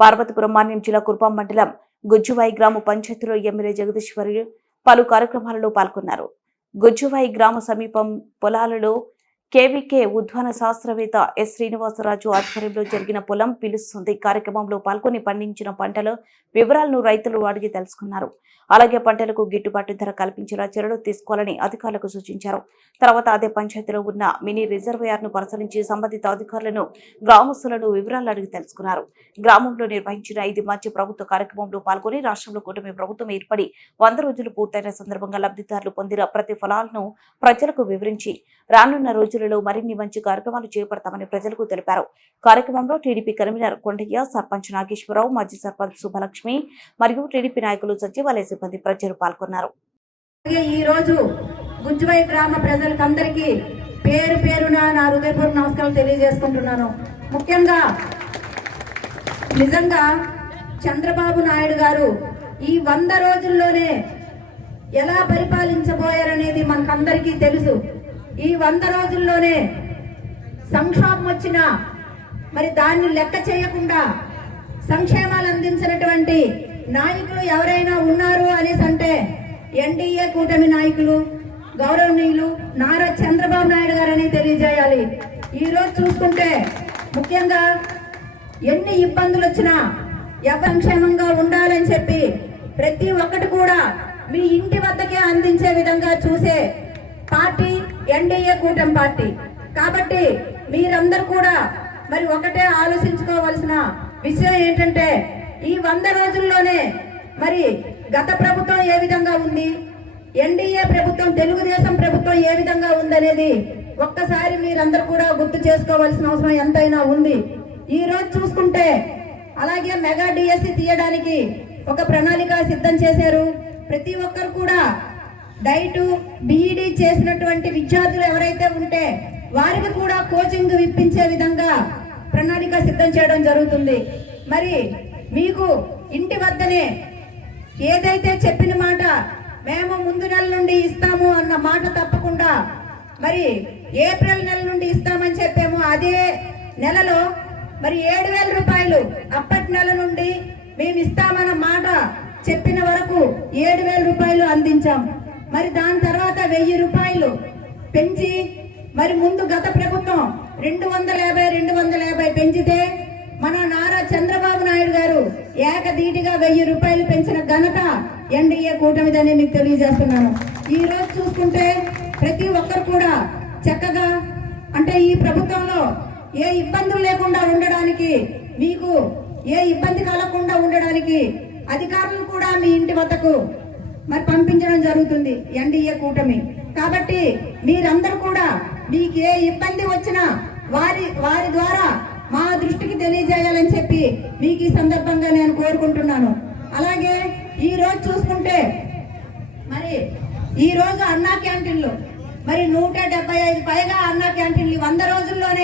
పార్వతీపురం మాన్యం జిల్లా కుర్పాం మండలం గుజ్జువాయి గ్రామ పంచాయతీలో ఎమ్మెల్యే జగదీశ్వరి పలు కార్యక్రమాలలో పాల్గొన్నారు. గుజ్జువాయి గ్రామ సమీపం పొలాలలో కేవీకే ఉద్వన శాస్త్రవేత్త ఎస్ శ్రీనివాసరాజు ఆధ్వర్యంలో జరిగిన పొలం పిలుస్తుంది. కార్యక్రమంలో పాల్గొని పండించిన పంటల వివరాలను రైతులు అడిగి తెలుసుకున్నారు. అలాగే పంటలకు గిట్టుబాటు ధర కల్పించేలా చర్యలు తీసుకోవాలని అధికారులకు సూచించారు. తర్వాత అదే పంచాయతీలో ఉన్న మినీ రిజర్వాయర్ను పరిశీలించి సంబంధిత అధికారులను గ్రామస్తులను వివరాలు అడిగి తెలుసుకున్నారు. గ్రామంలో నిర్వహించిన ఐదు మంచి ప్రభుత్వ కార్యక్రమంలో పాల్గొని రాష్ట్రంలో కూటమి ప్రభుత్వం ఏర్పడి వంద రోజులు పూర్తయిన సందర్భంగా లబ్ధిదారులు పొందిన ప్రతి ఫలాలను ప్రజలకు వివరించి రానున్న రోజులు రోజులలో మరిన్ని మంచి కార్యక్రమాలు చేపడతామని ప్రజలకు తెలిపారు. కార్యక్రమంలో టీడీపీ కన్వీనర్ కొండయ్య సర్పంచ్ నాగేశ్వరరావు మాజీ సర్పంచ్ సుభలక్ష్మి మరియు టీడీపీ నాయకులు సచివాలయ సిబ్బంది ప్రజలు పాల్గొన్నారు. అలాగే ఈ రోజు గుజ్జువై గ్రామ ప్రజలకందరికీ పేరు పేరున నా హృదయపూర్వక నమస్కారాలు తెలియజేసుకుంటున్నాను. ముఖ్యంగా నిజంగా చంద్రబాబు నాయుడు గారు ఈ వంద రోజుల్లోనే ఎలా పరిపాలించబోయారనేది మనకందరికీ తెలుసు. ఈ వంద రోజుల్లోనే సంక్షోభం వచ్చిన మరి దాన్ని లెక్క చేయకుండా సంక్షేమాలు అందించినటువంటి నాయకులు ఎవరైనా ఉన్నారు అనేసి అంటే ఎన్డీఏ కూటమి నాయకులు గౌరవనీయులు నారా చంద్రబాబు నాయుడు గారని తెలియజేయాలి. ఈరోజు చూసుకుంటే ముఖ్యంగా ఎన్ని ఇబ్బందులు వచ్చినా ఎవరు సంక్షేమంగా ఉండాలని చెప్పి ప్రతి ఒక్కటి కూడా మీ ఇంటి వద్దకే అందించే విధంగా చూసే పార్టీ ఎన్డీఏ కూటమి పార్టీ. కాబట్టి మీరందరూ కూడా మరి ఒకటే ఆలోచించుకోవాల్సిన విషయం ఏంటంటే ఈ వంద రోజుల్లోనే మరి గత ప్రభుత్వం ఏ విధంగా ఉంది? ఎన్డీఏ ప్రభుత్వం తెలుగుదేశం ప్రభుత్వం ఏ విధంగా ఉందనేది ఒక్కసారి మీరందరూ కూడా గుర్తు చేసుకోవాల్సిన అవసరం ఎంతైనా ఉంది. ఈ రోజు చూసుకుంటే అలాగే మెగా డిఎస్సి తీయడానికి ఒక ప్రణాళిక సిద్ధం చేశారు. ప్రతి ఒక్కరు కూడా డైట్ బీఈడి చేసినటువంటి విద్యార్థులు ఎవరైతే ఉంటే వారికి కూడా కోచింగ్ ఇప్పించే విధంగా ప్రణాళిక సిద్ధం చేయడం జరుగుతుంది. మరి మీకు ఇంటి వద్దనే ఏదైతే చెప్పిన మాట మేము ముందు నెల నుండి ఇస్తాము అన్న మాట తప్పకుండా మరి ఏప్రిల్ నెల నుండి ఇస్తామని చెప్పాము. అదే నెలలో మరి ఏడు వేల రూపాయలు అప్పటి నెల నుండి మేము ఇస్తామన్న మాట చెప్పిన వరకు ఏడు వేల రూపాయలు అందించాం. మరి దాని తర్వాత వెయ్యి రూపాయలు పెంచి మరి ముందు గత ప్రభుత్వం రెండు వందల యాభై రెండు వందల యాభై పెంచితే మన నారా చంద్రబాబు నాయుడు గారు ఏకధీటిగా వెయ్యి రూపాయలు పెంచిన ఘనత ఎన్డీఏ కూటమిదని మీకు తెలియజేస్తున్నాను. ఈ రోజు చూసుకుంటే ప్రతి ఒక్కరు కూడా చక్కగా అంటే ఈ ప్రభుత్వంలో ఏ ఇబ్బందులు లేకుండా ఉండడానికి మీకు ఏ ఇబ్బంది కలగకుండా ఉండడానికి అధికారులు కూడా మీ ఇంటి వద్దకు మరి పంపించడం జరుగుతుంది ఎన్డీఏ కూటమి. కాబట్టి మీరందరూ కూడా మీకు ఏ ఇబ్బంది వచ్చినా వారి వారి ద్వారా మా దృష్టికి తెలియజేయాలని చెప్పి మీకు ఈ సందర్భంగా నేను కోరుకుంటున్నాను. అలాగే ఈ రోజు చూసుకుంటే మరి ఈ రోజు అన్నా క్యాంటీన్లు. మరి నూట డెబ్బై ఐదు పైగా అన్నా క్యాంటీన్లు వంద రోజుల్లోనే